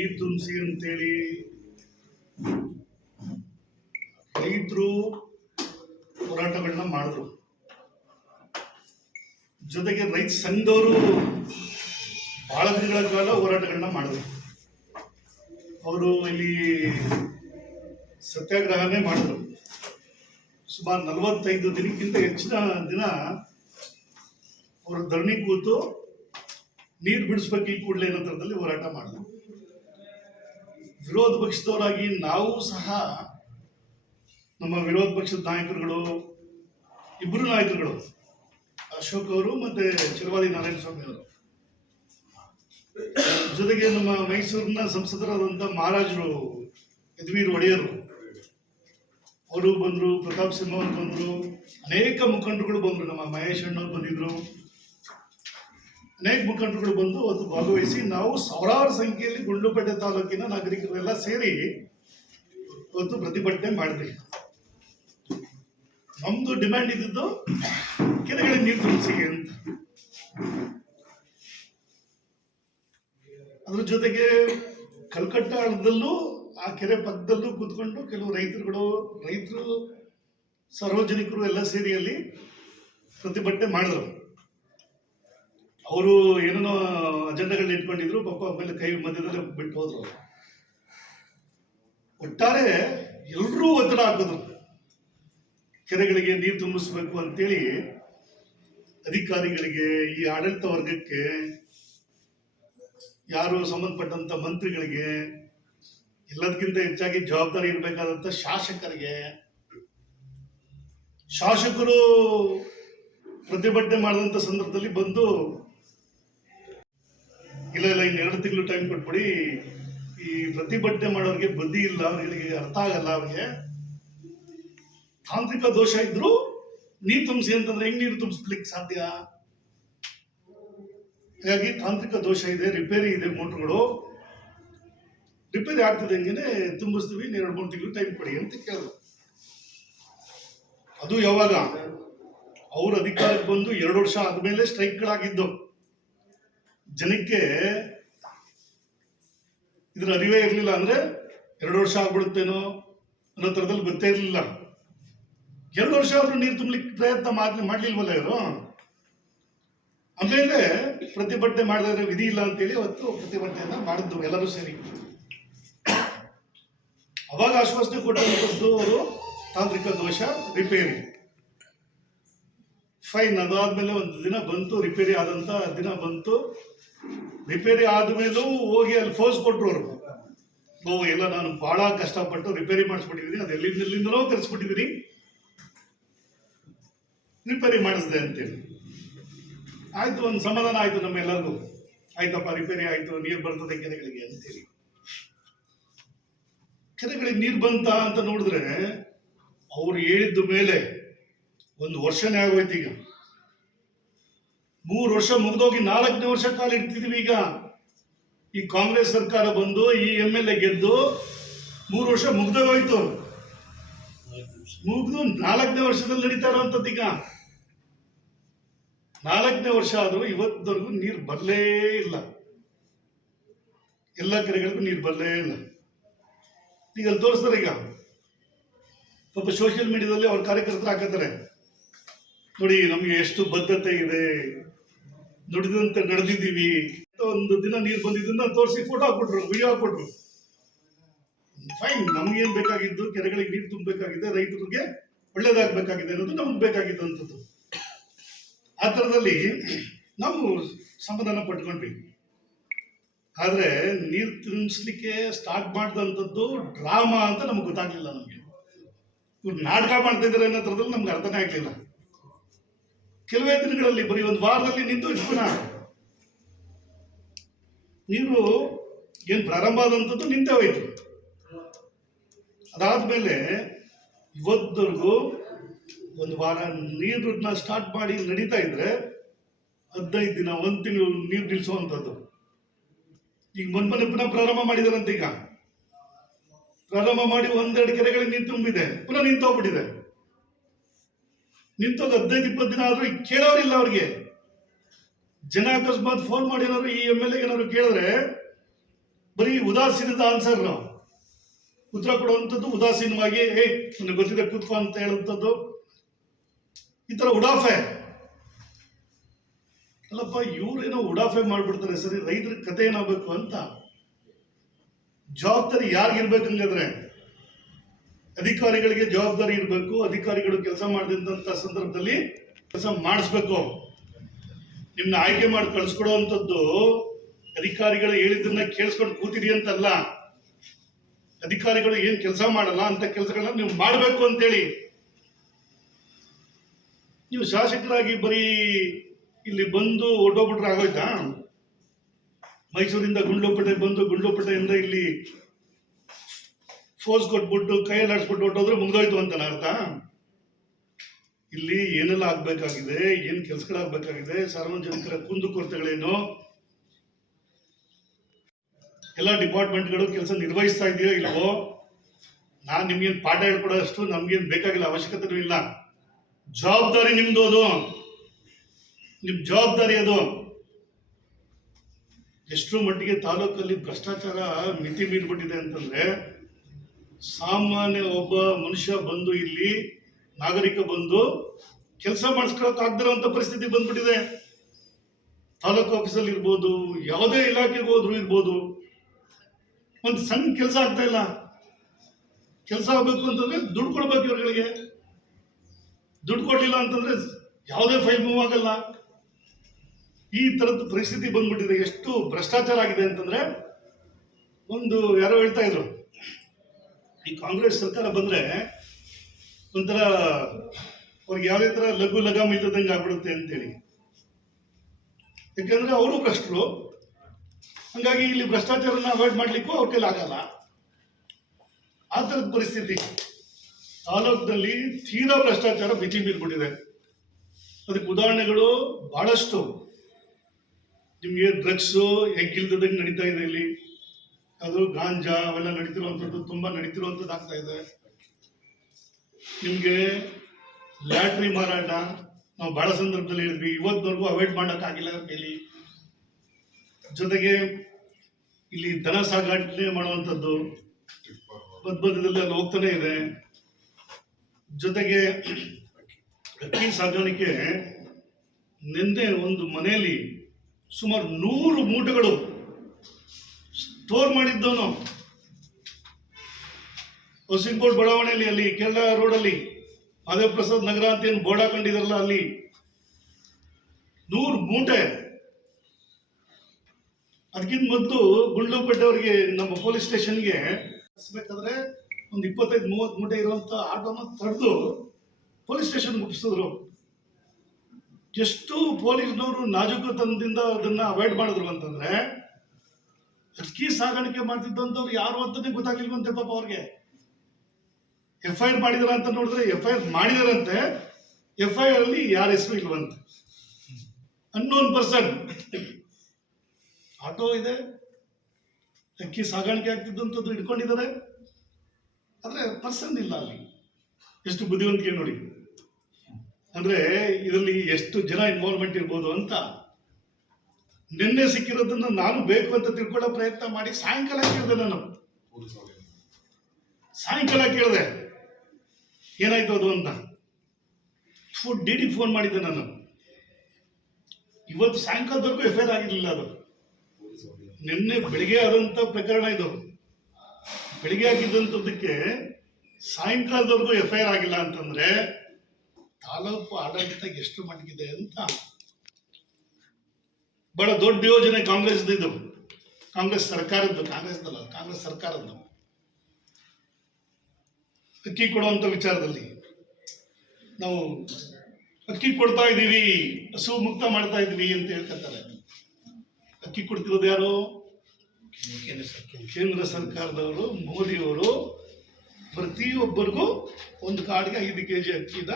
ನೀರು ತುಂಬಿಸಿ ಅಂತೇಳಿ ರೈತರು ಹೋರಾಟಗಳನ್ನ ಮಾಡಿದ್ರು. ಜೊತೆಗೆ ರೈತ ಸಂಘದವರು ಬಹಳ ದಿನಗಳ ಕಾಲ ಹೋರಾಟಗಳನ್ನ ಮಾಡಿದ್ರು. ಅವರು ಇಲ್ಲಿ ಸತ್ಯಾಗ್ರಹನೇ ಮಾಡಿದ್ರು. ಸುಮಾರು 45 ದಿನಕ್ಕಿಂತ ಹೆಚ್ಚಿನ ದಿನ ಅವರು ಧರಣಿ ಕೂತು ನೀರು ಬಿಡಿಸ್ಬೇಕು ಈ ಕೂಡಲೇ ನಂತರದಲ್ಲಿ ಹೋರಾಟ ಮಾಡಿದ್ರು. ವಿರೋಧ ಪಕ್ಷದವರಾಗಿ ನಾವು ಸಹ ನಮ್ಮ ವಿರೋಧ ಪಕ್ಷದ ನಾಯಕರುಗಳು, ಇಬ್ಬರು ನಾಯಕರುಗಳು, ಅಶೋಕ್ ಅವರು ಮತ್ತೆ ಚಿರವಾದಿ ನಾರಾಯಣಸ್ವಾಮಿ ಅವರು, ಜೊತೆಗೆ ನಮ್ಮ ಮೈಸೂರಿನ ಸಂಸದರಾದಂಥ ಮಹಾರಾಜರು ಯದುವೀರ್ ಒಡೆಯರು ಅವರು ಬಂದರು, ಪ್ರತಾಪ್ ಸಿಂಹ ಅವರು ಬಂದರು, ಅನೇಕ ಮುಖಂಡರುಗಳು ಬಂದರು, ನಮ್ಮ ಮಹೇಶ್ ಅಣ್ಣವ್ರು ಬಂದಿದ್ರು, ಅನೇಕ ಮುಖಂಡರುಗಳು ಬಂದು ಅವತ್ತು ಭಾಗವಹಿಸಿ ನಾವು ಸಾವಿರಾರು ಸಂಖ್ಯೆಯಲ್ಲಿ ಗುಂಡ್ಲುಪೇಟೆ ತಾಲೂಕಿನ ನಾಗರಿಕರೆಲ್ಲ ಸೇರಿ ಇವತ್ತು ಪ್ರತಿಭಟನೆ ಮಾಡಿದ್ವಿ. ನಮ್ದು ಡಿಮ್ಯಾಂಡ್ ಇದ್ದದ್ದು ಕೆರೆಗಳಿಗೆ ನೀರು ತುಂಬಿಸಿ ಅಂತ. ಅದ್ರ ಜೊತೆಗೆ ಕಲ್ಕಟ್ಟಾಳದಲ್ಲೂ ಆ ಕೆರೆ ಪಕ್ಕದಲ್ಲೂ ಕೂತ್ಕೊಂಡು ಕೆಲವು ರೈತರು ಸಾರ್ವಜನಿಕರು ಎಲ್ಲ ಸೇರಿ ಅಲ್ಲಿ ಪ್ರತಿಭಟನೆ ಮಾಡಿದ್ರು. ಅವರು ಏನೇನೋ ಅಜೆಂಡಗಳನ್ನ ಇಟ್ಕೊಂಡಿದ್ರು, ಪಾಪ ಆಮೇಲೆ ಕೈ ಮಧ್ಯದಲ್ಲೇ ಬಿಟ್ಟು ಹೋದ್ರು. ಒಟ್ಟಾರೆ ಎಲ್ಲರೂ ಒತ್ತಡ ಹಾಕಿದ್ರು, ಕೆರೆಗಳಿಗೆ ನೀರು ತುಂಬಿಸ್ಬೇಕು ಅಂತೇಳಿ ಅಧಿಕಾರಿಗಳಿಗೆ, ಈ ಆಡಳಿತ ವರ್ಗಕ್ಕೆ, ಯಾರು ಸಂಬಂಧಪಟ್ಟಂತ ಮಂತ್ರಿಗಳಿಗೆ, ಎಲ್ಲದಕ್ಕಿಂತ ಹೆಚ್ಚಾಗಿ ಜವಾಬ್ದಾರಿ ಇರಬೇಕಾದಂತ ಶಾಸಕರು ಪ್ರತಿಭಟನೆ ಮಾಡಿದಂಥ ಸಂದರ್ಭದಲ್ಲಿ ಬಂದು ಇಲ್ಲ ಇನ್ನು 2 ತಿಂಗಳು ಟೈಮ್ ಕೊಟ್ಬಿಡಿ, ಈ ಪ್ರತಿಭಟನೆ ಮಾಡೋರಿಗೆ ಬುದ್ಧಿ ಇಲ್ಲ, ಅವರಿಗೆ ಅರ್ಥ ಆಗಲ್ಲ, ಅವ್ರಿಗೆ ತಾಂತ್ರಿಕ ದೋಷ ಇದ್ರು ನೀರು ತುಂಬಿಸಿ ಅಂತಂದ್ರೆ ಹೆಂಗ್ ನೀರು ತುಂಬಿಸ್ಲಿಕ್ಕೆ ಸಾಧ್ಯ? ಹಾಗಾಗಿ ತಾಂತ್ರಿಕ ದೋಷ ಇದೆ, ರಿಪೇರಿ ಇದೆ, ಮೋಟ್ರುಗಳು ರಿಪೇರಿ ಆಗ್ತದೆ, ಹೆಂಗೇನೆ ತುಂಬಿಸ್ತೀವಿ, 2-3 ತಿಂಗಳು ಟೈಮ್ ಕೊಡಿ ಅಂತ ಕೇಳಿದ್ರು. ಅದು ಯಾವಾಗ ಅವ್ರ ಅಧಿಕಾರಕ್ಕೆ ಬಂದು 2 ವರ್ಷ ಆದ್ಮೇಲೆ ಸ್ಟ್ರೈಕ್ಗಳಾಗಿದ್ದು. ಜನಕ್ಕೆ ಇದ್ರ ಅರಿವೇ ಇರಲಿಲ್ಲ. ಅಂದ್ರೆ 2 ವರ್ಷ ಆಗ್ಬಿಡುತ್ತೇನೋ ಅನ್ನೋ ಥರದಲ್ಲಿ ಗೊತ್ತೇ ಇರಲಿಲ್ಲ. 2 ವರ್ಷ ಆದ್ರೂ ನೀರು ತುಂಬಲಿಕ್ಕೆ ಪ್ರಯತ್ನ ಮಾಡ್ಲಿಲ್ವಲ್ಲ ಇವರು. ಆಮೇಲೆ ಪ್ರತಿಭಟನೆ ಮಾಡಿದ್ರೆ ವಿಧಿ ಇಲ್ಲ ಅಂತೇಳಿ ಅವತ್ತು ಪ್ರತಿಭಟನೆಯನ್ನ ಮಾಡಿದ್ದು ಎಲ್ಲರೂ ಸೇರಿ. ಅವಾಗ ಆಶ್ವಾಸನೆ ಕೊಟ್ಟಂಥದ್ದು ಅವರು ತಾಂತ್ರಿಕ ದೋಷ, ರಿಪೇರಿ, ಫೈನ್. ಅದಾದ್ಮೇಲೆ ಒಂದು ದಿನ ಬಂತು, ರಿಪೇರಿ ಆದಂತ ದಿನ ಬಂತು. ರಿಪೇರಿ ಆದ್ಮೇಲೂ ಹೋಗಿ ಅಲ್ಲಿ ಫೋರ್ಸ್ ಕೊಟ್ರು ಅವರು, ಎಲ್ಲ ನಾನು ಬಹಳ ಕಷ್ಟಪಟ್ಟು ರಿಪೇರಿ ಮಾಡಿಸ್ಬಿಟ್ಟಿದ್ದೀನಿ, ಅದು ಎಲ್ಲಿಂದಲೋ ತರಿಸ್ಬಿಟ್ಟಿದ್ದೀನಿ, ರಿಪೇರಿ ಮಾಡಿಸಿದೆ ಅಂತೇಳಿ. ಆಯ್ತು, ಒಂದು ಸಮಾಧಾನ ಆಯ್ತು ನಮ್ಮೆಲ್ಲರಿಗೂ, ಆಯ್ತಪ್ಪ ರಿಪೇರಿ ಆಯ್ತು, ನೀರು ಬರ್ತದೆ ಕೆರೆಗಳಿಗೆ ಅಂತೇಳಿ. ಕೆರೆಗಳಿಗೆ ನೀರು ಬಂತ ಅಂತ ನೋಡಿದ್ರೆ ಅವ್ರು ಹೇಳಿದ ಮೇಲೆ 1 ವರ್ಷನೇ ಆಗೋಯ್ತು. ಈಗ 3 ವರ್ಷ ಮುಗಿದೋಗಿ 4ನೇ ವರ್ಷ ಕಾಲ ಇಡ್ತಿದೀವಿ. ಈಗ ಈ ಕಾಂಗ್ರೆಸ್ ಸರ್ಕಾರ ಬಂದು ಈ MLA ಗೆದ್ದು 3 ವರ್ಷ ಮುಗ್ದೋಗೋಯ್ತು. ಮುಗಿದು 4ನೇ ವರ್ಷದಲ್ಲಿ ನಡೀತಾ ಇರುವಂತದ್ದು. ಈಗ 4ನೇ ವರ್ಷ ಆದ್ರೂ ಇವತ್ತವರೆಗೂ ನೀರು ಬರಲೇ ಇಲ್ಲ, ಎಲ್ಲ ಕೆರೆಗಳಿಗೂ ನೀರು ಬರಲೇ ಇಲ್ಲ. ಈಗ ಅಲ್ಲಿ ತೋರಿಸ್ತಾರೆ, ಈಗ ಪಾಪ ಸೋಷಿಯಲ್ ಮೀಡಿಯಾದಲ್ಲಿ ಅವ್ರ ಕಾರ್ಯಕರ್ತರು ಹಾಕತ್ತಾರೆ, ನೋಡಿ ನಮ್ಗೆ ಎಷ್ಟು ಬದ್ಧತೆ ಇದೆ, ನುಡಿದಂತೆ ನಡೆದಿದ್ದೀವಿ. ಒಂದು ದಿನ ನೀರು ಬಂದಿದ್ದನ್ನ ತೋರಿಸಿ ಫೋಟೋ ಹಾಕ್ಬಿಟ್ರು, ವಿಡಿಯೋ ಹಾಕ್ಬಿಟ್ರು. ಫೈನ್, ನಮ್ಗೇನ್ ಬೇಕಾಗಿದ್ದು ಕೆರೆಗಳಿಗೆ ನೀರು ತುಂಬಬೇಕಾಗಿದೆ, ರೈತರಿಗೆ ಒಳ್ಳೇದಾಗಬೇಕಾಗಿದೆ ಅನ್ನೋದು ನಮ್ಗೆ ಬೇಕಾಗಿದ್ದಂಥದ್ದು. ಆ ಥರದಲ್ಲಿ ನಾವು ಸಮಾಧಾನ ಪಟ್ಕೊಂಡ್ವಿ. ಆದ್ರೆ ನೀರು ತುಂಬಿಸ್ಲಿಕ್ಕೆ ಸ್ಟಾರ್ಟ್ ಮಾಡಿದಂಥದ್ದು ಡ್ರಾಮಾ ಅಂತ ನಮ್ಗೆ ಗೊತ್ತಾಗ್ಲಿಲ್ಲ. ನಮ್ಗೆ ಇವ್ರು ನಾಟಕ ಮಾಡ್ತಾ ಇದ್ದಾರೆ ಅನ್ನೋ ಥರದಲ್ಲಿ ನಮ್ಗೆ ಅರ್ಥನೇ ಆಗ್ಲಿಲ್ಲ. ಕೆಲವೇ ದಿನಗಳಲ್ಲಿ, ಬರೀ 1 ವಾರದಲ್ಲಿ ನಿಂತು ಪುನಃ ನೀರು ಏನ್ ಪ್ರಾರಂಭ ಆದಂಥದ್ದು ನಿಂತೇ ಹೋಯ್ತು. ಅದಾದ್ಮೇಲೆ ಇವತ್ತವರೆಗೂ 1 ವಾರ ನೀರನ್ನ ಸ್ಟಾರ್ಟ್ ಮಾಡಿ ನಡೀತಾ ಇದ್ರೆ 15 ದಿನ, 1 ತಿಂಗಳು ನೀರು ನಿಲ್ಲಿಸುವಂಥದ್ದು. ಈಗ ಮೊನ್ನೆ ಪುನಃ ಪ್ರಾರಂಭ ಮಾಡಿದಾರಂತೆ. ಈಗ ಪ್ರಾರಂಭ ಮಾಡಿ 1-2 ಕೆರೆಗಳಿಗೆ ನೀರು ತುಂಬಿದೆ, ಪುನಃ ನಿಂತೋಗ್ಬಿಟ್ಟಿದೆ. ನಿಂತೋಗ 15-20 ದಿನ ಆದ್ರೂ ಕೇಳೋರಿಲ್ಲ ಅವ್ರಿಗೆ. ಜನ ಅಕಸ್ಮಾತ್ ಫೋನ್ ಮಾಡಿ ಏನಾದ್ರು ಈ MLA ಏನಾದ್ರು ಕೇಳಿದ್ರೆ ಬರೀ ಉದಾಸೀನದ ಆನ್ಸರ್, ಉತ್ತರ ಕೊಡುವಂಥದ್ದು ಉದಾಸೀನವಾಗಿ ನನಗೆ ಗೊತ್ತಿದೆ ಕೂತ್ಕೊ ಅಂತ ಹೇಳುವಂಥದ್ದು, ಈ ತರ ಉಡಾಫೆ. ಅಲ್ಲಪ್ಪ, ಇವ್ರೇನೋ ಉಡಾಫೆ ಮಾಡ್ಬಿಡ್ತಾರೆ, ಸರಿ ರೈತರ ಕತೆ ಏನಾಗಬೇಕು ಅಂತ. ಜವಾಬ್ದಾರಿ ಯಾರಿಗಿರ್ಬೇಕು ಹಂಗಾದ್ರೆ? ಅಧಿಕಾರಿಗಳಿಗೆ ಜವಾಬ್ದಾರಿ ಇರಬೇಕು. ಅಧಿಕಾರಿಗಳು ಕೆಲಸ ಮಾಡಿದಂತ ಸಂದರ್ಭದಲ್ಲಿ ಕೆಲಸ ಮಾಡಿಸ್ಬೇಕು. ನಿಮ್ನ ಆಯ್ಕೆ ಮಾಡಿ ಕಳಿಸ್ಕೊಡುವಂಥದ್ದು ಅಧಿಕಾರಿಗಳು ಹೇಳಿದ್ದನ್ನ ಕೇಳಿಸ್ಕೊಂಡು ಕೂತಿರಿ ಅಂತಲ್ಲ. ಅಧಿಕಾರಿಗಳು ಏನ್ ಕೆಲಸ ಮಾಡಲ್ಲ ಅಂತ ಕೆಲಸಗಳನ್ನ ನೀವು ಮಾಡಬೇಕು ಅಂತೇಳಿ. ನೀವು ಶಾಸಕರಾಗಿ ಬರೀ ಇಲ್ಲಿ ಬಂದು ಹೊರಟೋಗ್ಬಿಟ್ರೆ ಆಗೋಯ್ತಾ? ಮೈಸೂರಿಂದ ಗುಂಡ್ಲುಪೇಟೆ ಬಂದು ಗುಂಡ್ಲುಪೇಟೆಯಿಂದ ಇಲ್ಲಿ ಫೋರ್ಸ್ ಕೊಟ್ಬಿಟ್ಟು ಕೈಯಲ್ಲಿ ಆಡಿಸ್ಬಿಟ್ಟು ಹೊರಟೋದ್ರೆ ಮುಗ್ದೋಯ್ತು ಅಂತ ಅರ್ಥ. ಇಲ್ಲಿ ಏನೆಲ್ಲ ಆಗ್ಬೇಕಾಗಿದೆ, ಏನ್ ಕೆಲಸಗಳಾಗಬೇಕಾಗಿದೆ, ಸಾರ್ವಜನಿಕರ ಕುಂದುಕೊರತೆಗಳೇನು, ಎಲ್ಲ ಡಿಪಾರ್ಟ್ಮೆಂಟ್ಗಳು ಕೆಲಸ ನಿರ್ವಹಿಸ್ತಾ ಇದೆಯೋ ಇಲ್ವೋ? ನಾನ್ ನಿಮ್ಗೇನ್ ಪಾಠ ಹೇಳ್ಕೊಡೋಷ್ಟು ನಮ್ಗೇನ್ ಬೇಕಾಗಿಲ್ಲ, ಅವಶ್ಯಕತೆನೂ ಇಲ್ಲ. ಜವಾಬ್ದಾರಿ ನಿಮ್ದು, ಅದು ನಿಮ್ ಜವಾಬ್ದಾರಿ ಅದು. ಎಷ್ಟರ ಮಟ್ಟಿಗೆ ತಾಲೂಕಲ್ಲಿ ಭ್ರಷ್ಟಾಚಾರ ಮಿತಿ ಮೀರ್ಬಿಟ್ಟಿದೆ ಅಂತಂದ್ರೆ, ಸಾಮಾನ್ಯ ಒಬ್ಬ ಮನುಷ್ಯ ಬಂದು ಇಲ್ಲಿ ನಾಗರಿಕ ಬಂದು ಕೆಲಸ ಮಾಡಿಸ್ಕೊಳಕ್ ಆಗದಿರೋಂಥ ಪರಿಸ್ಥಿತಿ ಬಂದ್ಬಿಟ್ಟಿದೆ. ತಾಲೂಕು ಆಫೀಸಲ್ಲಿ ಇರ್ಬೋದು, ಯಾವುದೇ ಇಲಾಖೆಗೆ ಹೋದ್ರು ಇರ್ಬೋದು, ಒಂದು ಸಣ್ಣ ಕೆಲಸ ಆಗ್ತಾ ಇಲ್ಲ. ಕೆಲಸ ಆಗ್ಬೇಕು ಅಂತಂದ್ರೆ ದುಡ್ಡು ಕೊಡ್ಬೇಕು ಇವ್ರುಗಳಿಗೆ. ದುಡ್ಡು ಕೊಡ್ಲಿಲ್ಲ ಅಂತಂದ್ರೆ ಯಾವುದೇ ಫೈಲ್ ಮೂವ್ ಆಗಲ್ಲ. ಈ ತರದ ಪರಿಸ್ಥಿತಿ ಬಂದ್ಬಿಟ್ಟಿದೆ. ಎಷ್ಟು ಭ್ರಷ್ಟಾಚಾರ ಆಗಿದೆ ಅಂತಂದ್ರೆ, ಒಂದು ಯಾರೋ ಹೇಳ್ತಾ ಇದ್ರು, ಈ ಕಾಂಗ್ರೆಸ್ ಸರ್ಕಾರ ಬಂದ್ರೆ ಒಂಥರ ಅವ್ರಿಗೆ ಯಾವುದೇ ತರ ಲಘು ಲಗಾಮ್ ಇಲ್ಲದಂಗೆ ಆಗ್ಬಿಡುತ್ತೆ ಅಂತೇಳಿ. ಯಾಕಂದ್ರೆ ಅವರು ಭ್ರಷ್ಟರು, ಹಂಗಾಗಿ ಇಲ್ಲಿ ಭ್ರಷ್ಟಾಚಾರನ ಅವಾಯ್ಡ್ ಮಾಡ್ಲಿಕ್ಕೂ ಅವ್ರ ಕೈಲಿ ಆಗಲ್ಲ. ಆ ತರದ ಪರಿಸ್ಥಿತಿ ತಾಲೂಕಿನಲ್ಲಿ ತೀರಾ ಭ್ರಷ್ಟಾಚಾರ ಮಿತಿ ಮೀರ್ಬಿಟ್ಟಿದೆ. ಅದಕ್ಕೆ ಉದಾಹರಣೆಗಳು ಬಹಳಷ್ಟು. ನಿಮ್ಗೆ ಡ್ರಗ್ಸು ಹೆಗ್ಗಿಲ್ದಂಗೆ ನಡೀತಾ ಇದೆ ಇಲ್ಲಿ. ಅದು ಗಾಂಜಾ ಅವೆಲ್ಲ ನಡೀತಿರುವಂಥದ್ದು, ತುಂಬಾ ನಡೀತಿರುವಂಥದ್ದು ಆಗ್ತಾ ಇದೆ. ನಿಮ್ಗೆ ಲ್ಯಾಟ್ರಿ ಮಾರಾಟ ನಾವು ಬಹಳ ಸಂದರ್ಭದಲ್ಲಿ ಹೇಳಿದ್ವಿ, ಇವತ್ತಿನವರೆಗೂ ಅವಾಯ್ಡ್ ಮಾಡೋಕ್ಕಾಗಿಲ್ಲ ಕೈಲಿ. ಜೊತೆಗೆ ಇಲ್ಲಿ ದನ ಸಾಗಾಟನೆ ಮಾಡುವಂಥದ್ದು ಮಧ್ಯದಲ್ಲಿ ಅಲ್ಲಿ ಹೋಗ್ತಾನೆ ಇದೆ. ಜೊತೆಗೆ ಅಕ್ಕಿ ಸಾಗಾಣಿಕೆ. ನಿನ್ನೆ ಒಂದು ಮನೆಯಲ್ಲಿ ಸುಮಾರು 100 ಮೂಟೆಗಳು ಸ್ಟೋರ್ ಮಾಡಿದ್ದವನು ಹೌಸಿಂಗ್ ಬೋರ್ಡ್ ಬಡಾವಣೆಯಲ್ಲಿ, ಅಲ್ಲಿ ಕೇರಳ ರೋಡಲ್ಲಿ ಮಾದೇವ್ ಪ್ರಸಾದ್ ನಗರ ಅಂತ ಏನು ಬೋರ್ಡ್ ಹಾಕೊಂಡಿದಾರಲ್ಲ, ಅಲ್ಲಿ 100 ಮೂಟೆ. ಅದಕ್ಕಿಂತ ಮೊದಲು ಗುಂಡ್ಲುಪೇಟೆ ಅವರಿಗೆ ನಮ್ಮ ಪೊಲೀಸ್ ಸ್ಟೇಷನ್ಗೆ ಬೇಕಾದ್ರೆ ಒಂದು 25-30 ಮೂಟೆ ಇರುವಂತ ಆಟೋನ ತಡೆದು ಪೊಲೀಸ್ ಸ್ಟೇಷನ್ ಮುಗಿಸಿದ್ರು. ಎಷ್ಟು ಪೊಲೀಸ್ನವರು ನಾಜೂಕತನದಿಂದ ಅದನ್ನ ಅವಾಯ್ಡ್ ಮಾಡಿದ್ರು ಅಂತಂದ್ರೆ, ಅಕ್ಕಿ ಸಾಗಾಣಿಕೆ ಮಾಡ್ತಿದ್ದಂಥವ್ರು ಯಾರು ಅಂತಾನೆ ಗೊತ್ತಾಗ್ಲಿಲ್ವಂತೆ ಪಾಪ ಅವ್ರಿಗೆ. FIR ಮಾಡಿದಾರ ಅಂತ ನೋಡಿದ್ರೆ FIR ಮಾಡಿದಾರಂತೆ, FIR ಅಲ್ಲಿ ಯಾರ ಹೆಸರು ಇಲ್ವಂತೆ. ಅನ್ನೋನ್ ಪರ್ಸನ್ ಆಟೋ ಇದೆ, ಅಕ್ಕಿ ಸಾಗಾಣಿಕೆ ಆಗ್ತಿದ್ದಂಥದ್ದು ಇಟ್ಕೊಂಡಿದ್ದಾರೆ, ಆದ್ರೆ ಪರ್ಸನ್ ಇಲ್ಲ ಅಲ್ಲಿ. ಎಷ್ಟು ಬುದ್ಧಿವಂತಿಕೆ ನೋಡಿ. ಅಂದ್ರೆ ಇದರಲ್ಲಿ ಎಷ್ಟು ಜನ ಇನ್ವಾಲ್ವ್ಮೆಂಟ್ ಇರ್ಬೋದು ಅಂತ. ನಿನ್ನೆ ಸಿಕ್ಕಿರೋದನ್ನ ನಾನು ಬೇಕು ಅಂತ ತಿಳ್ಕೊಳ್ಳೋ ಪ್ರಯತ್ನ ಮಾಡಿ ಸಾಯಂಕಾಲ ಕೇಳಿದೆ. ನಾನು ಸಾಯಂಕಾಲ ಕೇಳಿದೆ ಏನಾಯ್ತು ಅದು ಅಂತ. DD ಫೋನ್ ಮಾಡಿದ್ದೆ ನಾನು. ಇವತ್ತು ಸಾಯಂಕಾಲದವರೆಗೂ FIR ಆಗಿರ್ಲಿಲ್ಲ. ಅದು ನಿನ್ನೆ ಬೆಳಿಗ್ಗೆ ಆದಂತ ಪ್ರಕರಣ. ಇದು ಬೆಳಿಗ್ಗೆ ಆಗಿದ್ದಂಥದ್ದಕ್ಕೆ ಸಾಯಂಕಾಲದವರೆಗೂ FIR ಆಗಿಲ್ಲ ಅಂತಂದ್ರೆ ತಾಲೂಕು ಆಡಳಿತ ಎಷ್ಟು ಮಟ್ಟಿಗಿದೆ ಅಂತ. ಬಹಳ ದೊಡ್ಡ ಯೋಜನೆ ಕಾಂಗ್ರೆಸ್ ಇದು, ಕಾಂಗ್ರೆಸ್ ಸರ್ಕಾರದ್ದು, ಕಾಂಗ್ರೆಸ್ ಸರ್ಕಾರದ್ದು ಅಕ್ಕಿ ಕೊಡುವಂತ ವಿಚಾರದಲ್ಲಿ ನಾವು ಅಕ್ಕಿ ಕೊಡ್ತಾ ಇದ್ದೀವಿ, ಹಸು ಮುಕ್ತ ಮಾಡ್ತಾ ಇದೀವಿ ಅಂತ ಹೇಳ್ಕೊತಾರೆ. ಅಕ್ಕಿ ಕೊಡ್ತಿರೋದು ಯಾರು? ಕೇಂದ್ರ ಸರ್ಕಾರದವರು, ಮೋದಿಯವರು. ಪ್ರತಿಯೊಬ್ಬರಿಗೂ ಒಂದು ಕಾರ್ಡ್ಗೆ 5 kg ಅಕ್ಕಿನ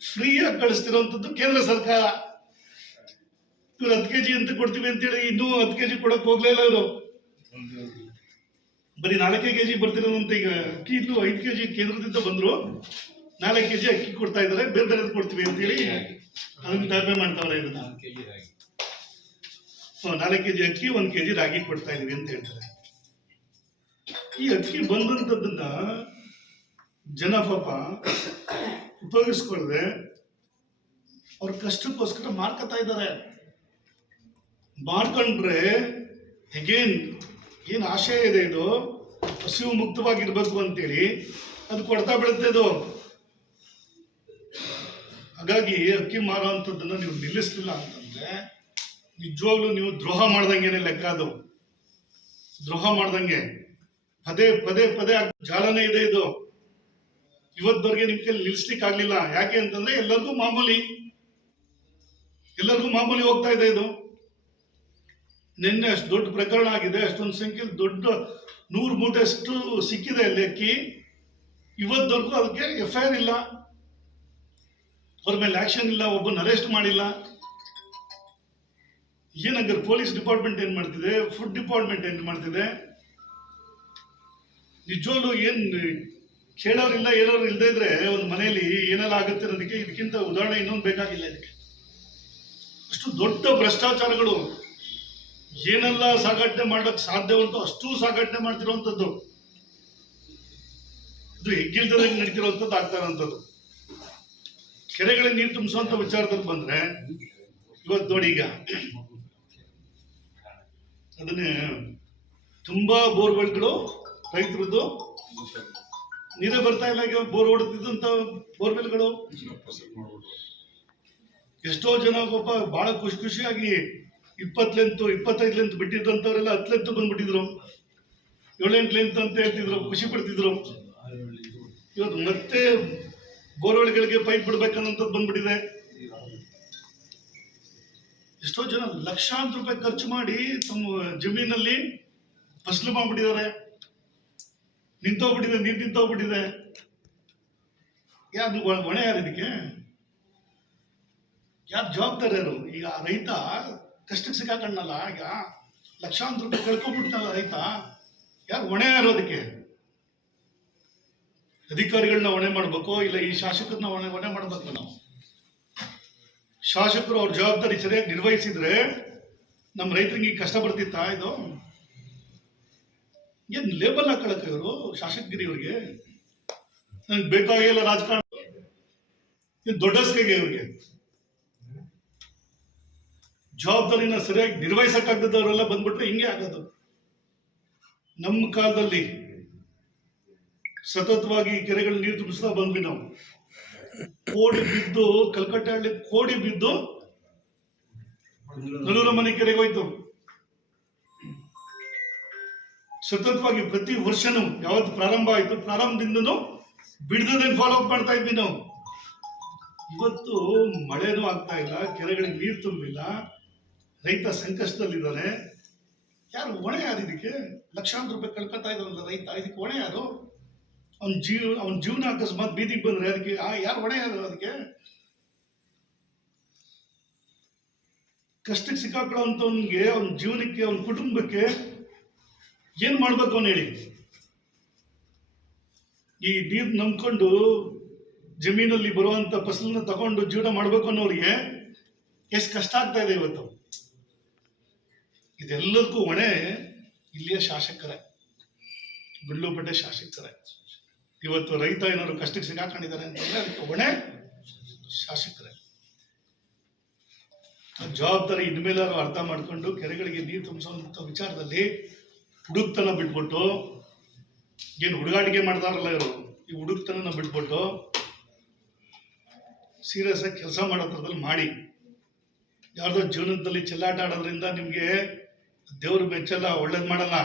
ಫ್ರೀಯಾಗಿ ಕಳಿಸ್ತಿರೋಂಥದ್ದು ಕೇಂದ್ರ ಸರ್ಕಾರ. ಇವ್ರು 10 kg ಅಂತ ಕೊಡ್ತೀವಿ ಅಂತೇಳಿ ಇನ್ನೂ 10 kg ಕೊಡಕ್ ಹೋಗ್ಲೇ ಇಲ್ಲ ಇವರು. ಬರೀ 4 kg ಬರ್ತಿರೋದಂತ. ಈಗ ಅಕ್ಕಿ ಇನ್ನು 5 kg ಕೇಂದ್ರದಿಂದ ಬಂದ್ರು, 4 kg ಅಕ್ಕಿ ಕೊಡ್ತಾ ಇದಾರೆ, ಬೇರೆ ಬೇರೆ ಕೊಡ್ತೀವಿ ಅಂತೇಳಿ ಅದನ್ನ ತಾಳ್ಮೆ ಮಾಡ್ತಾವ್ರೆ. ಇದನ್ನ 4 kg ಅಕ್ಕಿ 1 kg ರಾಗಿ ಕೊಡ್ತಾ ಇದೀವಿ ಅಂತ ಹೇಳ್ತಾರೆ. ಈ ಅಕ್ಕಿ ಬಂದಂಥದ್ದನ್ನ ಜನ ಪಾಪ ಉಪಯೋಗಿಸ್ಕೊಳ್ಳದೆ ಅವ್ರ ಕಷ್ಟಕ್ಕೋಸ್ಕರ ಮಾರ್ಕತಾ ಇದ್ದಾರೆ. ಮಾಡ್ಕೊಂಡ್ರೆ ಅಗೇನ್ ಏನು ಆಶಯ ಇದೆ, ಇದು ಹಸಿವು ಮುಕ್ತವಾಗಿರ್ಬೇಕು ಅಂತೇಳಿ ಅದು ಕೊಡ್ತಾ ಬೀಳುತ್ತೆ ಇದು. ಹಾಗಾಗಿ ಅಕ್ಕಿ ಮಾರೋ ಅಂಥದ್ದನ್ನ ನೀವು ನಿಲ್ಲಿಸಲಿಲ್ಲ ಅಂತಂದ್ರೆ ನಿಜವಾಗ್ಲೂ ನೀವು ದ್ರೋಹ ಮಾಡ್ದಂಗೆನೆ ಲೆಕ್ಕ. ಅದು ದ್ರೋಹ ಮಾಡ್ದಂಗೆ ಪದೇ ಪದೇ ಪದೇ ಜಾಲನೆ ಇದೆ ಇದು. ಇವತ್ತವರೆಗೆ ನಿಮ್ ಕೈಲಿ ನಿಲ್ಲಿಸ್ಲಿಕ್ಕೆ ಆಗ್ಲಿಲ್ಲ. ಯಾಕೆ ಅಂತಂದ್ರೆ ಎಲ್ಲರಿಗೂ ಮಾಮೂಲಿ ಹೋಗ್ತಾ ಇದೆ ಇದು. ನಿನ್ನೆ ಅಷ್ಟು ದೊಡ್ಡ ಪ್ರಕರಣ ಆಗಿದೆ, ಅಷ್ಟೊಂದು ಸಂಖ್ಯೆಯಲ್ಲಿ ದೊಡ್ಡ 100 ಮೂಟೆ ಅಷ್ಟು ಸಿಕ್ಕಿದೆ ಅಲ್ಲಿ ಅಕ್ಕಿ. ಇವತ್ತವರೆಗೂ ಅದಕ್ಕೆ FIR ಇಲ್ಲ, ಅವ್ರ ಮೇಲೆ ಆಕ್ಷನ್ ಇಲ್ಲ, ಒಬ್ಬನ ಅರೆಸ್ಟ್ ಮಾಡಿಲ್ಲ. ಏನಂದ್ರೆ ಪೊಲೀಸ್ ಡಿಪಾರ್ಟ್ಮೆಂಟ್ ಏನ್ ಮಾಡ್ತಿದೆ, ಫುಡ್ ಡಿಪಾರ್ಟ್ಮೆಂಟ್ ಏನ್ ಮಾಡ್ತಿದೆ, ನಿಜವಾಗ್ಲೂ ಏನ್ ಕೇಳೋರಿಲ್ಲ ಹೇಳೋರು ಇಲ್ಲದೆ ಇದ್ರೆ ಒಂದು ಮನೆಯಲ್ಲಿ ಏನೆಲ್ಲ ಆಗುತ್ತೆ ಅನ್ನೋದಕ್ಕೆ ಇದಕ್ಕಿಂತ ಉದಾಹರಣೆ ಇನ್ನೊಂದು ಬೇಕಾಗಿಲ್ಲ. ಇದಕ್ಕೆ ಅಷ್ಟು ದೊಡ್ಡ ಭ್ರಷ್ಟಾಚಾರಗಳು, ಏನೆಲ್ಲ ಸಾಗಾಟನೆ ಮಾಡಕ್ ಸಾಧ್ಯವಂತೋ ಅಷ್ಟು ಸಾಗಾಟನೆ ಮಾಡ್ತಿರುವಂಥದ್ದು, ಇದು ಹೆಗ್ಗಿಲ್ದಂಗೆ ನಡೀತಿರುವಂಥದ್ದು, ಆಗ್ತಾ ಇರುವಂಥದ್ದು. ಕೆರೆಗಳಿಗೆ ನೀರು ತುಂಬಿಸುವಂತ ವಿಚಾರದಲ್ಲಿ ಬಂದ್ರೆ ಇವತ್ತು ನೋಡಿ, ಈಗ ಅದನ್ನೇ ತುಂಬಾ ಬೋರ್ವೆಲ್ಗಳು ರೈತರದ್ದು ನೀರೇ ಬರ್ತಾ ಇಲ್ಲ. ಈಗ ಬೋರ್ ಹೊಡೆದಿದ್ದಂತ ಬೋರ್ವೆಲ್ಗಳು ಎಷ್ಟೋ ಜನ ಪಾಪ ಬಹಳ ಖುಷಿಯಾಗಿ 20 ಲೆಂತ್ 25 ಲೆಂತ್ ಬಿಟ್ಟಿದ್ದಂಥವ್ರೆಲ್ಲ 10 ಲೆಂತ್ ಬಂದ್ಬಿಟ್ಟಿದ್ರು, 7-8 ಲೆಂತ್ ಅಂತ ಹೇಳ್ತಿದ್ರು, ಖುಷಿ ಪಡ್ತಿದ್ರು. ಇವತ್ತು ಮತ್ತೆ ಬೋರ್ವೆಲ್ಗಳಿಗೆ ಪೈಪ್ ಬಿಡ್ಬೇಕನ್ನೋಂಥದ್ದು ಬಂದ್ಬಿಟ್ಟಿದೆ. ಎಷ್ಟೋ ಜನ ಲಕ್ಷಾಂತರ ರೂಪಾಯಿ ಖರ್ಚು ಮಾಡಿ ತಮ್ಮ ಜಮೀನಲ್ಲಿ ಫಸಲು ಮಾಡ್ಬಿಟ್ಟಿದ್ದಾರೆ, ನೀರು ನಿಂತೋಗ್ಬಿಟ್ಟಿದೆ. ಯಾರು ಹೊಣೆ ಯಾರು ಇದಕ್ಕೆ? ಯಾರು ಜವಾಬ್ದಾರಿ ಯಾರು? ಈಗ ರೈತ ಕಷ್ಟಕ್ಕೆ ಸಿಕ್ಕಾಕೊಂಡಲ್ಲ, ಈಗ ಲಕ್ಷಾಂತರ ರೂಪಾಯಿ ಕಳ್ಕೊಂಡ್ಬಿಡ್ತಲ್ಲ ರೈತ, ಯಾರು ಹೊಣೆ ಯಾರು ಅದಕ್ಕೆ? ಅಧಿಕಾರಿಗಳನ್ನ ಹೊಣೆ ಮಾಡ್ಬೇಕು, ಇಲ್ಲ ಈ ಶಾಸಕರನ್ನ ಹೊಣೆ ಮಾಡ್ಬೇಕು. ನಾವು ಶಾಸಕರು ಅವ್ರ ಜವಾಬ್ದಾರಿ ಸರಿಯಾಗಿ ನಿರ್ವಹಿಸಿದ್ರೆ ನಮ್ಮ ರೈತರಿಗೆ ಕಷ್ಟ ಬರ್ತಿತ್ತಾ? ಇದು ಏನ್ ಲೇಬಲ್ ಹಾಕೊಳಕ ಇವರು ಶಾಸಕಗಿರಿ? ಇವ್ರಿಗೆ ನನ್ಗೆ ಬೇಕಾಗಿಲ್ಲ ರಾಜಕಾರಣ, ದೊಡ್ಡಸ್ಕೆಗೆ ಇವ್ರಿಗೆ ಜವಾಬ್ದಾರಿನ ಸರಿಯಾಗಿ ನಿರ್ವಹಿಸಕ್ಕಾಗದವರೆಲ್ಲ ಬಂದ್ಬಿಟ್ರೆ ಹಿಂಗೆ ಆಗೋದು. ನಮ್ಮ ಕಾಲದಲ್ಲಿ ಸತತವಾಗಿ ಕೆರೆಗಳ ನೀರು ತುಂಬಿಸ್ತಾ ಬಂದ್ವಿ ನಾವು. ಕೋಡಿ ಬಿದ್ದು ಕಲ್ಕಟ್ಟೆ ಹಳ್ಳಿ ಕೋಡಿ ಬಿದ್ದು ನಲ್ಲೂರ ಮನೆ ಕೆರೆಗೆ ಹೋಯ್ತು. ಸತತವಾಗಿ ಪ್ರತಿ ವರ್ಷನೂ ಯಾವತ್ತು ಪ್ರಾರಂಭ ಆಯ್ತು ಪ್ರಾರಂಭದಿಂದನೂ ಬಿಡದಂಗೆ ಫಾಲೋ ಅಪ್ ಮಾಡ್ತಾ ಇದ್ವಿ ನಾವು. ಇವತ್ತು ಮಳೆನೂ ಆಗ್ತಾ ಇಲ್ಲ, ಕೆರೆಗಳಿಗೆ ನೀರು ತುಂಬಿಲ್ಲ, ರೈತ ಸಂಕಷ್ಟದಲ್ಲಿದ್ದಾನೆ. ಯಾರು ಹೊಣೆ ಯಾರು ಇದಕ್ಕೆ? ಲಕ್ಷಾಂತರ ರೂಪಾಯಿ ಕಳ್ಕೊತಾ ಇದ್ದಾರಲ್ಲ ರೈತ, ಇದಕ್ಕೆ ಹೊಣೆ ಯಾರು? ಅವನ ಜೀವನ ಅಕಸ್ಮಾತ್ ಬೀದಿಗೆ ಬಂದ್ರೆ ಅದಕ್ಕೆ ಯಾರು ಹೊಣೆ ಯಾರು? ಅದಕ್ಕೆ ಕಷ್ಟಕ್ಕೆ ಸಿಕ್ಕಾಕೊಳ್ಳೋಂಥವ್ನಿಗೆ, ಅವನ ಜೀವನಕ್ಕೆ, ಅವನ ಕುಟುಂಬಕ್ಕೆ ಏನ್ ಮಾಡ್ಬೇಕು ಅವನು ಹೇಳಿ? ಈ ನೀರು ನಂಬ್ಕೊಂಡು ಜಮೀನಲ್ಲಿ ಬರುವಂತ ಫಸಲನ್ನ ತಗೊಂಡು ಜೀವನ ಮಾಡ್ಬೇಕು ಅನ್ನೋರಿಗೆ ಎಷ್ಟು ಕಷ್ಟ ಆಗ್ತಾ ಇದೆ ಇವತ್ತು. ಇದೆಲ್ಲದಕ್ಕೂ ಹೊಣೆ ಇಲ್ಲಿಯ ಶಾಸಕರೇ, ಗುಂಡ್ಲುಪೇಟೆ ಶಾಸಕರೇ. ಇವತ್ತು ರೈತ ಏನಾದ್ರು ಕಷ್ಟಕ್ಕೆ ಸಿಗಾಕೊಂಡಿದ್ದಾರೆ ಅಂತಂದ್ರೆ ಅದಕ್ಕೆ ಹೊಣೆ ಶಾಸಕರೇ. ಜವಾಬ್ದಾರಿ ಇನ್ಮೇಲಾದ್ರು ಅರ್ಥ ಮಾಡ್ಕೊಂಡು ಕೆರೆಗಳಿಗೆ ನೀರು ತುಂಬಿಸುವಂತ ವಿಚಾರದಲ್ಲಿ ಹುಡುಕ್ತನ ಬಿಟ್ಬಿಟ್ಟು, ಏನು ಹುಡುಗಾಟಿಕೆ ಮಾಡ್ತಾರಲ್ಲ ಇವರು, ಈ ಹುಡುಕ್ತನ ಬಿಟ್ಬಿಟ್ಟು ಸೀರಿಯಸ್ ಆಗಿ ಕೆಲಸ ಮಾಡೋ ಥರದಲ್ಲಿ ಮಾಡಿ. ಯಾರ್ದೋ ಜೀವನದಲ್ಲಿ ಚೆಲ್ಲಾಟ ಆಡೋದ್ರಿಂದ ನಿಮ್ಗೆ ದೇವ್ರು ಮೆಚ್ಚಲ್ಲ, ಒಳ್ಳೇದ್ ಮಾಡಲ್ಲ.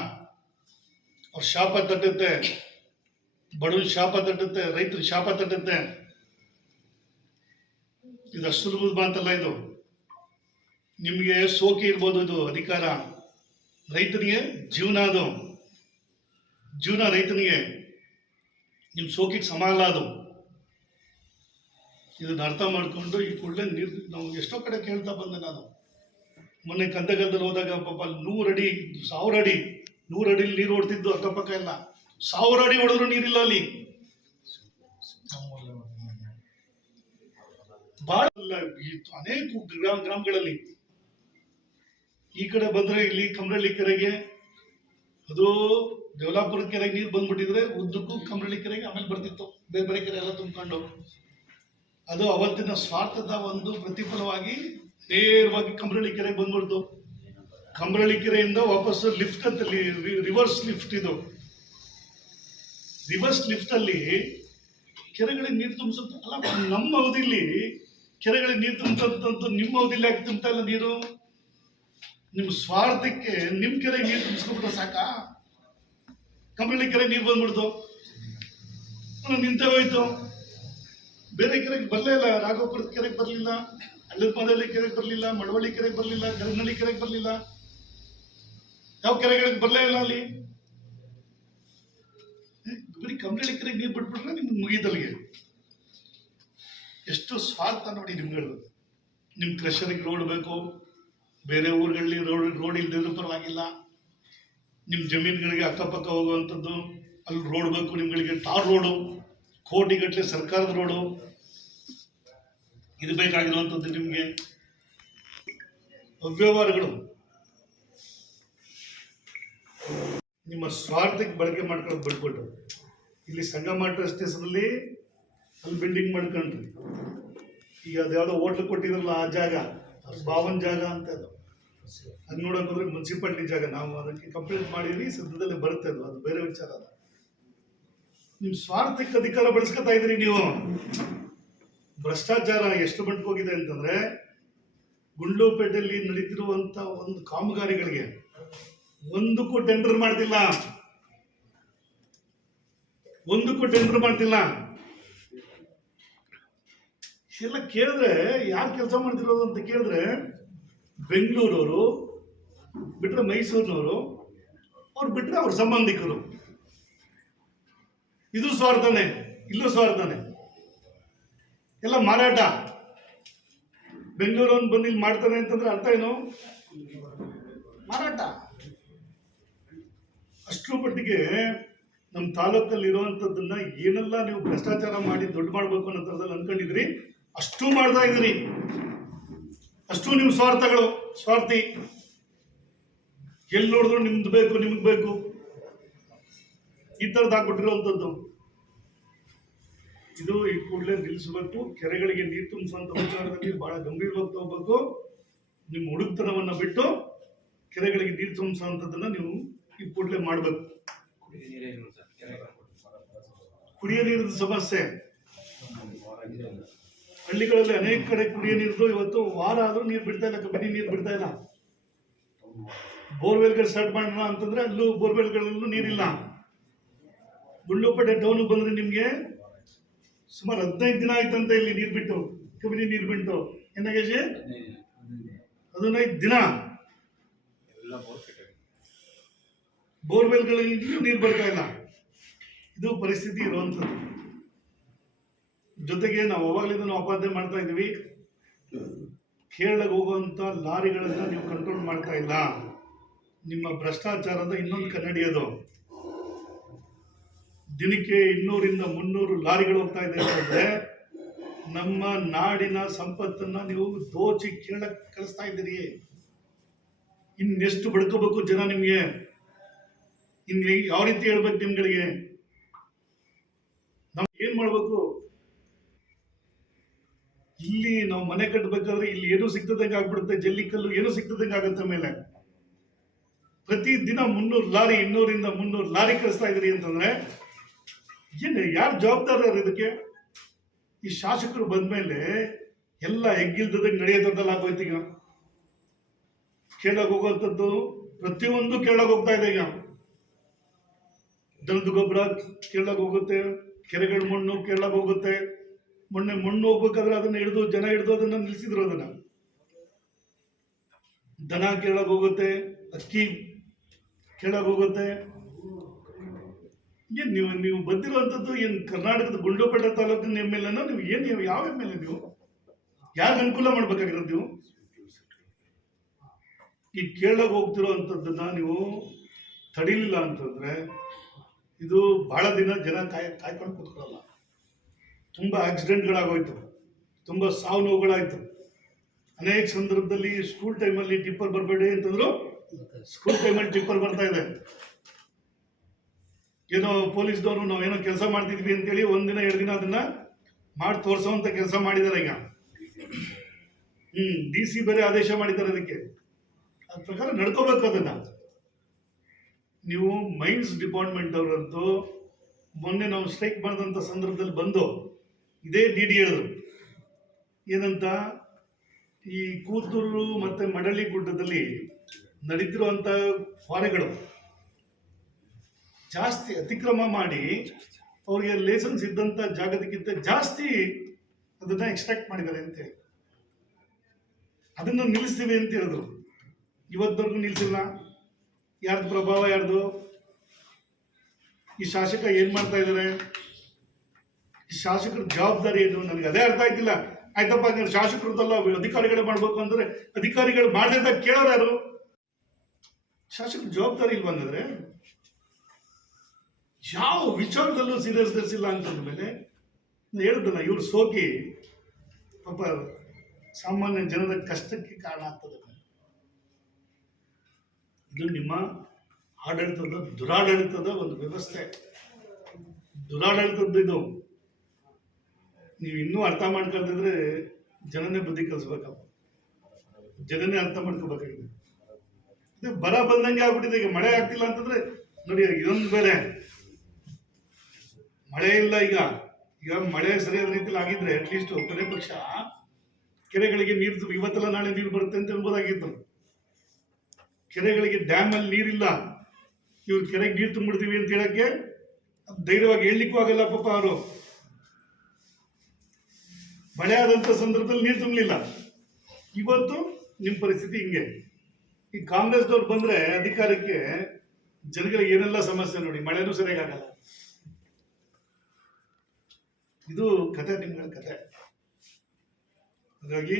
ಅವ್ರ ಶಾಪ ತಟ್ಟುತ್ತೆ, ಬಡವನ ಶಾಪ ತಟ್ಟುತ್ತೆ, ರೈತರ ಶಾಪ ತಟ್ಟುತ್ತೆ. ಇದು ಅಷ್ಟು ಸುಲಭದ ಮಾತಲ್ಲ ಇದು. ನಿಮ್ಗೆ ಸೋಕಿ ಇರ್ಬೋದು, ಇದು ಅಧಿಕಾರ. ರೈತನಿಗೆ ಜೀವನ, ಅದು ಜೀವನ ರೈತನಿಗೆ. ನಿಮ್ ಸೋಕಿಗೆ ಸಮ ಅಲ್ಲ ಅದು. ಇದನ್ನ ಅರ್ಥ ಮಾಡ್ಕೊಂಡು ಈ ಕೂಡಲೇ ನೀರು, ನಾವು ಎಷ್ಟೋ ಕಡೆ ಕೇಳ್ತಾ ಬಂದೆ ನಾನು. ಮೊನ್ನೆ ಕಂದಗಲ್ದಲ್ಲಿ ಹೋದಾಗ ಪಾಪ 100 ಅಡಿ 1000 ಅಡಿ 100 ಅಡಿಲಿ ನೀರು ಓಡ್ತಿದ್ದು ಅಕ್ಕಪಕ್ಕ ಎಲ್ಲ. 1000 ಅಡಿ ಹೊಡೆದ್ರು ನೀರಿಲ್ಲ ಅಲ್ಲಿ. ಬಹಳ ಅನೇಕ ಗ್ರಾಮಗಳಲ್ಲಿ. ಈ ಕಡೆ ಬಂದ್ರೆ ಇಲ್ಲಿ ಕಮರಳ್ಳಿ ಕೆರೆಗೆ ಅದು ದೇವಲಾಪುರ ಕೆರೆಗೆ ನೀರು ಬಂದ್ಬಿಟ್ಟಿದ್ರೆ ಉದ್ದಕ್ಕೂ ಕಮರಳ್ಳಿ ಕೆರೆಗೆ ಆಮೇಲೆ ಬರ್ತಿತ್ತು, ಬೇರೆ ಬೇರೆ ಕೆರೆ ಎಲ್ಲ ತುಂಬಿಕೊಂಡು. ಅದು ಅವತ್ತಿನ ಸ್ವಾರ್ಥದ ಒಂದು ಪ್ರತಿಫಲವಾಗಿ ನೇರವಾಗಿ ಕಮರಳ್ಳಿ ಕೆರೆಗೆ ಬಂದ್ಬಿಡ್ತು. ಕಮರಳ್ಳಿ ಕೆರೆಯಿಂದ ವಾಪಸ್ ಲಿಫ್ಟ್ ಅಂತ ರಿವರ್ಸ್ ಲಿಫ್ಟ್, ಇದು ರಿವರ್ಸ್ ಲಿಫ್ಟ್ ಅಲ್ಲಿ ಕೆರೆಗಳಿಗೆ ನೀರು ತುಂಬಿಸುತ್ತೆ. ಅಲ್ಲ, ನಮ್ಮ ಅವಧಿಲಿ ಕೆರೆಗಳಿಗೆ ನೀರು ತುಂಬುತ್ತಂತೂ ನಿಮ್ಮ ಅವಧಿಲಿ ಯಾಕೆ ತುಂಬ್ತಾ ಇಲ್ಲ ನೀರು? ನಿಮ್ಮ ಸ್ವಾರ್ಥಕ್ಕೆ ನಿಮ್ಮ ಕೆರೆಗೆ ನೀರು ತುಂಬಿಸ್ಕೊಬಿಟ್ರೆ ಸಾಕಾ? ಕಮರಳ್ಳಿ ಕೆರೆಗೆ ನೀರು ಬಂದ್ಬಿಡ್ತು, ನಿಂತೇ ಹೋಯ್ತು. ಬೇರೆ ಕೆರೆಗೆ ಬರಲೇ ಇಲ್ಲ. ರಾಘವಪುರದ ಕೆರೆಗೆ ಬರಲಿಲ್ಲ, ಹಳ್ಳದಮದಳ್ಳಿ ಕೆರೆಗೆ ಬರಲಿಲ್ಲ, ಮಳವಳ್ಳಿ ಕೆರೆಗೆ ಬರಲಿಲ್ಲ, ಗರಗನಹಳ್ಳಿ ಕೆರೆಗೆ ಬರಲಿಲ್ಲ, ಯಾವ ಕೆರೆಗಳಿಗೆ ಬರಲೇ ಇಲ್ಲ. ಅಲ್ಲಿ ಬರೀ ಕಮರಳ್ಳಿ ಕೆರೆಗೆ ನೀರು ಬಿಟ್ಬಿಟ್ರೆ ನಿಮ್ಗೆ ಮುಗೀತಲ್ಲಿಗೆ. ಎಷ್ಟು ಸ್ವಾರ್ಥ ನೋಡಿ ನಿಮ್ಗಳು. ನಿಮ್ಮ ಕ್ರಷರಿಗೆ ರೋಡ್ ಬೇಕು, ಬೇರೆ ಊರುಗಳಲ್ಲಿ ರೋಡ್ ಇಲ್ದಿದ್ರು ಪರವಾಗಿಲ್ಲ. ನಿಮ್ಮ ಜಮೀನುಗಳಿಗೆ ಅಕ್ಕಪಕ್ಕ ಹೋಗುವಂಥದ್ದು ಅಲ್ಲಿ ರೋಡ್ ಬೇಕು ನಿಮ್ಗಳಿಗೆ. ಟಾರ್ ರೋಡು, ಕೋಟಿಗಟ್ಟಲೆ ಸರ್ಕಾರದ ರೋಡು, ಇದು ಬೇಕಾಗಿರುವಂಥದ್ದು ನಿಮಗೆ. ಅವ್ಯವಹಾರಗಳು ನಿಮ್ಮ ಸ್ವಾರ್ಥಕ್ಕೆ ಬಳಕೆ ಮಾಡ್ಕೊಳ್ಳೋದು ಬಿಟ್ಬಿಟ್ಟು ಇಲ್ಲಿ ಸಂಗಮ ಟ್ರಸ್ಟ್ ಹೆಸರಲ್ಲಿ ಅಲ್ಲಿ ಬಿಲ್ಡಿಂಗ್ ಮಾಡ್ಕೊಂಡ್ರಿ. ಈಗ ಅದ್ಯಾವುದೋ ಹೋಟ್ಲ್ ಕೊಟ್ಟಿದ್ರಲ್ಲ ಆ ಜಾಗ, ಬಾವನ್ ಜಾಗ ಅಂತ ಅದು ನೋಡಕ್ ಹೋದ್ರೆ ಮುನ್ಸಿಪಾಲ್ಟಿ ಜಾಗ. ನಾವು ಅದಕ್ಕೆ ಕಂಪ್ಲೇಂಟ್ ಮಾಡಿದ್ವಿ, ಸದ್ಯದಲ್ಲೇ ಬರುತ್ತೆ. ಅದು ಬೇರೆ ವಿಚಾರ. ಅದು ನಿಮ್ ಸ್ವಾರ್ಥಕ್ಕೆ ಅಧಿಕಾರ ಬಳಸ್ಕೊತಾ ಇದ್ರಿ ನೀವು. ಭ್ರಷ್ಟಾಚಾರ ಎಷ್ಟು ಮಟ್ಟಿಗೆ ಹೋಗಿದೆ ಅಂತಂದ್ರೆ, ಗುಂಡ್ಲುಪೇಟೆಯಲ್ಲಿ ನಡೀತಿರುವಂತ ಒಂದು ಕಾಮಗಾರಿಗಳಿಗೆ ಒಂದಕ್ಕೂ ಟೆಂಡರ್ ಮಾಡ್ತಿಲ್ಲ, ಒಂದಕ್ಕೂ ಟೆಂಡರ್ ಮಾಡ್ತಿಲ್ಲ. ಎಲ್ಲ ಕೇಳಿದ್ರೆ ಯಾರು ಕೆಲಸ ಮಾಡ್ತಿರೋದು ಅಂತ ಕೇಳಿದ್ರೆ ಬೆಂಗಳೂರವರು ಬಿಟ್ರೆ ಮೈಸೂರಿನವರು, ಅವ್ರು ಬಿಟ್ರೆ ಅವ್ರ ಸಂಬಂಧಿಕರು. ಇದು ಸ್ವಾರ್ಥನೆ, ಇಲ್ಲೂ ಸ್ವಾರ್ಥನೆ. ಎಲ್ಲ ಮಾರಾಟ. ಬೆಂಗಳೂರವನು ಬಂದು ಇಲ್ಲಿ ಮಾಡ್ತಾನೆ ಅಂತಂದ್ರೆ ಅರ್ಥ ಏನು? ಮಾರಾಟ. ಅಷ್ಟರ ಮಟ್ಟಿಗೆ ನಮ್ಮ ತಾಲೂಕಲ್ಲಿ ಇರುವಂಥದ್ದನ್ನ ಏನೆಲ್ಲ ನೀವು ಭ್ರಷ್ಟಾಚಾರ ಮಾಡಿ ದೊಡ್ಡ ಮಾಡ್ಬೇಕು ಅನ್ನೋ ಥರದಲ್ಲಿ ಅನ್ಕೊಂಡಿದ್ರಿ, ಅಷ್ಟು ಮಾಡ್ತಾ ಇದ್ರಿ. ಅಷ್ಟು ನೀವು ಸ್ವಾರ್ಥಗಳು, ಸ್ವಾರ್ಥಿ. ಎಲ್ಲಿ ನೋಡಿದ್ರು ನಿಮ್ದು ಬೇಕು, ನಿಮ್ಗೆ ಬೇಕು, ಈ ಥರದ್ದು ಆಗ್ಬಿಟ್ಟಿರುವಂಥದ್ದು. ಇದು ಈ ಕೂಡಲೇ ನಿಲ್ಲಿಸಬೇಕು. ಕೆರೆಗಳಿಗೆ ನೀರು ತುಂಬಿಸುವಂಥ ವಿಚಾರದಲ್ಲಿ ಬಹಳ ಗಂಭೀರವಾಗಿ ತಗೋಬೇಕು. ನಿಮ್ಮ ಹುಡುಕ್ತನವನ್ನು ಬಿಟ್ಟು ಕೆರೆಗಳಿಗೆ ನೀರು ತುಂಬಿಸುವಂಥದ್ದನ್ನ ನೀವು ಈ ಕೂಡಲೇ ಮಾಡಬೇಕು. ಕುಡಿಯ ನೀರಿನ ಸಮಸ್ಯೆ ಹಳ್ಳಿಗಳಲ್ಲಿ ಅನೇಕ ಕಡೆ ಕುಡಿಯ ನೀರು ಇವತ್ತು ವಾರ ಆದ್ರೂ ನೀರು ಬಿಡ್ತಾ ಇಲ್ಲ, ಕಬಿನಿ ನೀರು ಬಿಡ್ತಾ ಇಲ್ಲ. ಬೋರ್ವೆಲ್ಗಳು ಸ್ಟಾರ್ಟ್ ಮಾಡೋಣ ಅಂತಂದ್ರೆ ಅಲ್ಲೂ ಬೋರ್ವೆಲ್ಗಳಲ್ಲೂ ನೀರಿಲ್ಲ. ಗುಂಡ್ಲುಪೇಟೆ ಟೌನ್ ಬಂದ್ರೆ ನಿಮ್ಗೆ ಸುಮಾರು 15 ದಿನ ಆಯ್ತಂತ ಇಲ್ಲಿ ನೀರು ಬಿಟ್ಟು, ಕಬಿನಿ ನೀರು ಬಿಟ್ಟು. ಏನಾಗೇಶಿ 15 ದಿನ ಬೋರ್ವೆಲ್ಗಳಲ್ಲಿ ನೀರು ಬರ್ತಾ ಇಲ್ಲ. ಇದು ಪರಿಸ್ಥಿತಿ ಇರುವಂಥದ್ದು. ಜೊತೆಗೆ ನಾವು ಅವಾಗಲಿಂದ ಅಪಾದನೆ ಮಾಡ್ತಾ ಇದ್ವಿ, ಕೇರಳಕ್ಕೆ ಹೋಗುವಂಥ ಲಾರಿಗಳನ್ನ ನೀವು ಕಂಟ್ರೋಲ್ ಮಾಡ್ತಾ ಇಲ್ಲ. ನಿಮ್ಮ ಭ್ರಷ್ಟಾಚಾರದ ಇನ್ನೊಂದು ಕನ್ನಡಿ ಅದು. ದಿನಕ್ಕೆ 200ರಿಂದ 300 ಲಾರಿಗಳು ಹೋಗ್ತಾ ಇದೆ ಅಂತಂದ್ರೆ ನಮ್ಮ ನಾಡಿನ ಸಂಪತ್ತನ್ನ ನೀವು ದೋಚಿ ಕೇರಳಕ್ಕೆ ಕಳಿಸ್ತಾ ಇದ್ದೀರಿ. ಇನ್ನೆಷ್ಟು ಬಡ್ಕೋಬೇಕು ಜನ ನಿಮ್ಗೆ? ಇನ್ನು ಯಾವ ರೀತಿ ಹೇಳ್ಬೇಕು ನಿಮ್ಗಳಿಗೆ? ನಾವು ಏನ್ ಮಾಡ್ಬೇಕು? ಇಲ್ಲಿ ನಾವು ಮನೆ ಕಟ್ಟಬೇಕಾದ್ರೆ ಇಲ್ಲಿ ಏನೂ ಸಿಗ್ತದಂಗೆ ಆಗ್ಬಿಡುತ್ತೆ, ಜಲ್ಲಿಕಲ್ಲು ಏನೂ ಸಿಗ್ತದಂಗೆ ಆಗುತ್ತೆ. ಮೇಲೆ ಪ್ರತಿ ದಿನ 300 ಲಾರಿ, 200ರಿಂದ 300 ಲಾರಿ ಕಳಿಸ್ತಾ ಇದ್ರಿ ಅಂತಂದ್ರೆ ಏನು, ಯಾರು ಜವಾಬ್ದಾರರು ಇದಕ್ಕೆ? ಈ ಶಾಸಕರು ಬಂದ್ಮೇಲೆ ಎಲ್ಲ ಹೆಗ್ಗಿಲ್ದಂಗೆ ನಡೆಯೋದ್ರದ್ದಲ್ಲ ಆಗೋಯ್ತು. ಈಗ ಕೇಳಕ್ ಹೋಗುವಂಥದ್ದು ಪ್ರತಿಯೊಂದು ಕೇಳಕ್ ಹೋಗ್ತಾ ಇದೆ. ಈಗ ದನದ ಗೊಬ್ಬರ ಕೇಳಕ್ ಹೋಗುತ್ತೆ, ಕೆರೆಗಳ ಮಣ್ಣು ಕೇಳಕ್ ಹೋಗುತ್ತೆ. ಮೊನ್ನೆ ಮಣ್ಣು ಹೋಗ್ಬೇಕಾದ್ರೆ ಅದನ್ನ ಜನ ಹಿಡಿದು ಅದನ್ನ ನಿಲ್ಸಿದ್ರು. ಅದನ್ನ ದನ ಕೇಳಕ್ ಹೋಗುತ್ತೆ, ಅಕ್ಕಿ ಕೇಳಕ್ ಹೋಗುತ್ತೆ. ಏನ್ ನೀವು ಬಂದಿರುವಂಥದ್ದು ಏನು ಕರ್ನಾಟಕದ ಗುಂಡ್ಲುಪೇಟೆ ತಾಲೂಕಿನ ಎಮ್ ಎಲ್ ಎನ? ನೀವು ಏನು ಯಾವ ಎಮ್ ಎಲ್ ಎ? ನೀವು ಯಾರಿಗೆ ಅನುಕೂಲ ಮಾಡ್ಬೇಕಾಗಿರೋದು? ನೀವು ಈ ಕೇಳಕ್ ಹೋಗ್ತಿರೋವಂಥದ್ದನ್ನ ನೀವು ತಡಿಲಿಲ್ಲ ಅಂತಂದ್ರೆ ಇದು ಬಹಳ ದಿನ ಜನ ಕಾಯ್ಕೊಂಡು ಕೂತ್ಕೊಳ್ಳಲ್ಲ. ತುಂಬ ಆಕ್ಸಿಡೆಂಟ್ಗಳಾಗೋಯ್ತು, ತುಂಬ ಸಾವು ನೋವುಗಳಾಯ್ತು. ಅನೇಕ ಸಂದರ್ಭದಲ್ಲಿ ಸ್ಕೂಲ್ ಟೈಮಲ್ಲಿ ಟಿಪ್ಪರ್ ಬರಬೇಡಿ ಅಂತಂದ್ರು, ಸ್ಕೂಲ್ ಟೈಮಲ್ಲಿ ಟಿಪ್ಪರ್ ಬರ್ತಾ ಇದೆ. ಏನೋ ಪೊಲೀಸ್ದವರು ನಾವೇನೋ ಕೆಲಸ ಮಾಡ್ತಿದ್ವಿ ಅಂತೇಳಿ ಒಂದಿನ 2 ದಿನ ಅದನ್ನ ಮಾಡಿ ತೋರಿಸೋವಂಥ ಕೆಲಸ ಮಾಡಿದ್ದಾರೆ ಈಗ. DC ಬೇರೆ ಆದೇಶ ಮಾಡಿದ್ದಾರೆ ಅದಕ್ಕೆ. ಅದ್ರ ಪ್ರಕಾರ ನಡ್ಕೋಬೇಕು ಅದನ್ನ. ನೀವು ಮೈನ್ಸ್ ಡಿಪಾರ್ಟ್ಮೆಂಟ್ ಅವರಂತೂ ಮೊನ್ನೆ ನಾವು ಸ್ಟ್ರೈಕ್ ಮಾಡಿದಂಥ ಸಂದರ್ಭದಲ್ಲಿ ಬಂದು ಇದೇ DD ಹೇಳಿದ್ರು. ಏನಂತ, ಈ ಕೂತೂರು ಮತ್ತೆ ಮಡಲಿ ಗುಡ್ಡದಲ್ಲಿ ನಡೀತಿರುವಂಥ ಕ್ವಾರೆಗಳು ಜಾಸ್ತಿ ಅತಿಕ್ರಮ ಮಾಡಿ ಅವ್ರಿಗೆ ಲೈಸೆನ್ಸ್ ಇದ್ದಂಥ ಜಾಗದಕ್ಕಿಂತ ಜಾಸ್ತಿ ಅದನ್ನ ಎಕ್ಸ್ಟ್ರಾಕ್ಟ್ ಮಾಡಿದ್ದಾರೆ ಅಂತೇಳಿ ಅದನ್ನು ನಿಲ್ಲಿಸ್ತೀವಿ ಅಂತ ಹೇಳಿದ್ರು. ಇವತ್ತವರೆಗೂ ನಿಲ್ಲಿಸಿಲ್ಲ. ಯಾರ್ದು ಪ್ರಭಾವ, ಯಾರ್ದು? ಈ ಶಾಸಕ ಏನ್ ಮಾಡ್ತಾ ಇದ್ದಾರೆ? ಈ ಶಾಸಕರ ಜವಾಬ್ದಾರಿ ಏನು? ನನಗೆ ಅದೇ ಅರ್ಥ ಆಯ್ತಿಲ್ಲ. ಆಯ್ತಪ್ಪ, ಶಾಸಕರದಲ್ಲ ಅಧಿಕಾರಿಗಳೇ ಮಾಡ್ಬೇಕು ಅಂದ್ರೆ ಅಧಿಕಾರಿಗಳು ಮಾಡದೆ ಕೇಳೋರು ಯಾರು? ಶಾಸಕರ ಜವಾಬ್ದಾರಿ ಇಲ್ವಂದ್ರೆ ಯಾವ ವಿಚಾರದಲ್ಲೂ ಸೀರಿಯಸ್ನೆಸ್ ಇಲ್ಲ ಅಂತಂದ್ಮೇಲೆ ಹೇಳಿದ್ದಲ್ಲ, ಇವ್ರು ಸೋಕಿ ಪಾಪ ಸಾಮಾನ್ಯ ಜನರ ಕಷ್ಟಕ್ಕೆ ಕಾರಣ ಆಗ್ತದೆ. ಇದು ನಿಮ್ಮ ಆಡಳಿತದ ದುರಾಡಳಿತದ ಒಂದು ವ್ಯವಸ್ಥೆ, ದುರಾಡಳಿತದ್ದು ಇದು. ನೀವು ಇನ್ನೂ ಅರ್ಥ ಮಾಡ್ಕೊಳ್ತಿದ್ರೆ ಜನನೇ ಬುದ್ಧಿ ಕಲಿಸ್ಬೇಕಪ್ಪ, ಜನನೇ ಅರ್ಥ ಮಾಡ್ಕೋಬೇಕಾಗಿದೆ. ಇದು ಬರ ಬಂದಂಗೆ ಆಗ್ಬಿಟ್ಟಿದೆ. ಈಗ ಮಳೆ ಆಗ್ತಿಲ್ಲ ಅಂತಂದ್ರೆ ನೋಡಿ, ಇದೊಂದು ಬೇರೆ ಮಳೆ ಇಲ್ಲ. ಈಗ ಮಳೆ ಸರಿಯಾದ ರೀತಿಯಲ್ಲಿ ಆಗಿದ್ರೆ ಅಟ್ಲೀಸ್ಟ್ ಕೊನೆ ಪಕ್ಷ ಕೆರೆಗಳಿಗೆ ನೀರು, ಇವತ್ತೆಲ್ಲ ನಾಳೆ ನೀರು ಬರುತ್ತೆ ಅಂತ ಅನ್ಬೋದಾಗಿತ್ತು. ಕೆರೆಗಳಿಗೆ ಡ್ಯಾಮ್ ಅಲ್ಲಿ ನೀರಿಲ್ಲ, ಇವ್ರು ಕೆರೆಗೆ ನೀರು ತುಂಬಿಡ್ತೀವಿ ಅಂತ ಹೇಳಕ್ಕೆ ಧೈರ್ಯವಾಗಿ ಹೇಳಲಿಕ್ಕೂ ಆಗಲ್ಲ ಪಾಪ. ಅವರು ಮಳೆ ಆದಂತ ಸಂದರ್ಭದಲ್ಲಿ ನೀರು ತುಂಬಲಿಲ್ಲ. ಇವತ್ತು ನಿಮ್ಮ ಪರಿಸ್ಥಿತಿ ಹಿಂಗೆ. ಈ ಕಾಂಗ್ರೆಸ್ದವ್ರು ಬಂದ್ರೆ ಅಧಿಕಾರಕ್ಕೆ ಜನಗಳಿಗೆ ಏನೆಲ್ಲ ಸಮಸ್ಯೆ ನೋಡಿ, ಮಳೆನೂ ಸರಿಯಾಗಲ್ಲ. ಇದು ಕತೆ, ನಿಮ್ಗಳ ಕತೆ. ಹಾಗಾಗಿ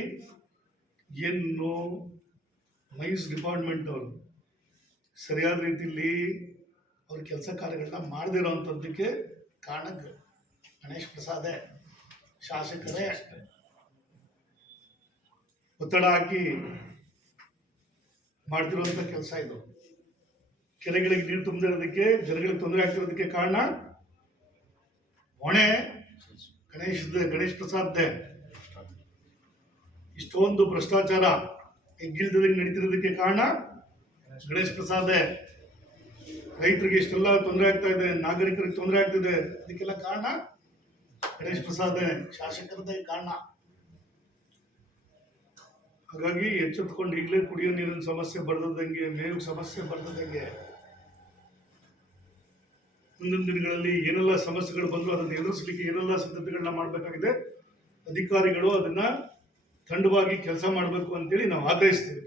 ಏನು ಮೈನ್ಸ್ ಡಿಪಾರ್ಟ್ಮೆಂಟ್ ಅವರು ಸರಿಯಾದ ರೀತಿಯಲ್ಲಿ ಅವ್ರ ಕೆಲಸ ಕಾರ್ಯಗಳನ್ನ ಮಾಡದೇ ಇರೋವಂಥದ್ದಕ್ಕೆ ಕಾರಣ ಗಣೇಶ್ ಪ್ರಸಾದೇ, ಶಾಸಕರೇ ಒತ್ತಡ ಹಾಕಿ ಮಾಡ್ತಿರುವಂಥ ಕೆಲಸ ಇದು. ಕೆರೆಗಳಿಗೆ ನೀರು ತುಂಬದಿರೋದಕ್ಕೆ, ಜನಗಳಿಗೆ ತೊಂದರೆ ಆಗ್ತಿರೋದಕ್ಕೆ ಕಾರಣ ಹೊಣೆ ಗಣೇಶ್ ಪ್ರಸಾದ್ದೇ. ಇಷ್ಟೊಂದು ಭ್ರಷ್ಟಾಚಾರ ಹೆಗ್ಗಿಲ್ದಂಗೆ ನಡೀತಿರೋದಕ್ಕೆ ಕಾರಣ ಗಣೇಶ್ ಪ್ರಸಾದೇ. ರೈತರಿಗೆ ಇಷ್ಟೆಲ್ಲ ತೊಂದರೆ ಆಗ್ತಾ ಇದೆ, ನಾಗರಿಕರಿಗೆ ತೊಂದರೆ ಆಗ್ತಿದೆ, ಅದಕ್ಕೆಲ್ಲ ಕಾರಣ ಗಣೇಶ್ ಪ್ರಸಾದೇ, ಶಾಸಕರದೇ ಕಾರಣ. ಹಾಗಾಗಿ ಎಚ್ಚೆತ್ಕೊಂಡು ಈಗಲೇ ಕುಡಿಯೋ ನೀರಿನ ಸಮಸ್ಯೆ ಬರ್ದಂಗೆ, ಮೇವು ಸಮಸ್ಯೆ ಬರ್ದಂಗೆ, ಮುಂದಿನ ದಿನಗಳಲ್ಲಿ ಏನೆಲ್ಲ ಸಮಸ್ಯೆಗಳು ಬಂದರೂ ಅದನ್ನು ಎದುರಿಸಲಿಕ್ಕೆ ಏನೆಲ್ಲ ಸಿದ್ಧತೆಗಳನ್ನ ಮಾಡಬೇಕಾಗಿದೆ, ಅಧಿಕಾರಿಗಳು ಅದನ್ನ ತಂಡವಾಗಿ ಕೆಲಸ ಮಾಡಬೇಕು ಅಂತೇಳಿ ನಾವು ಆಗ್ರಹಿಸ್ತೀವಿ.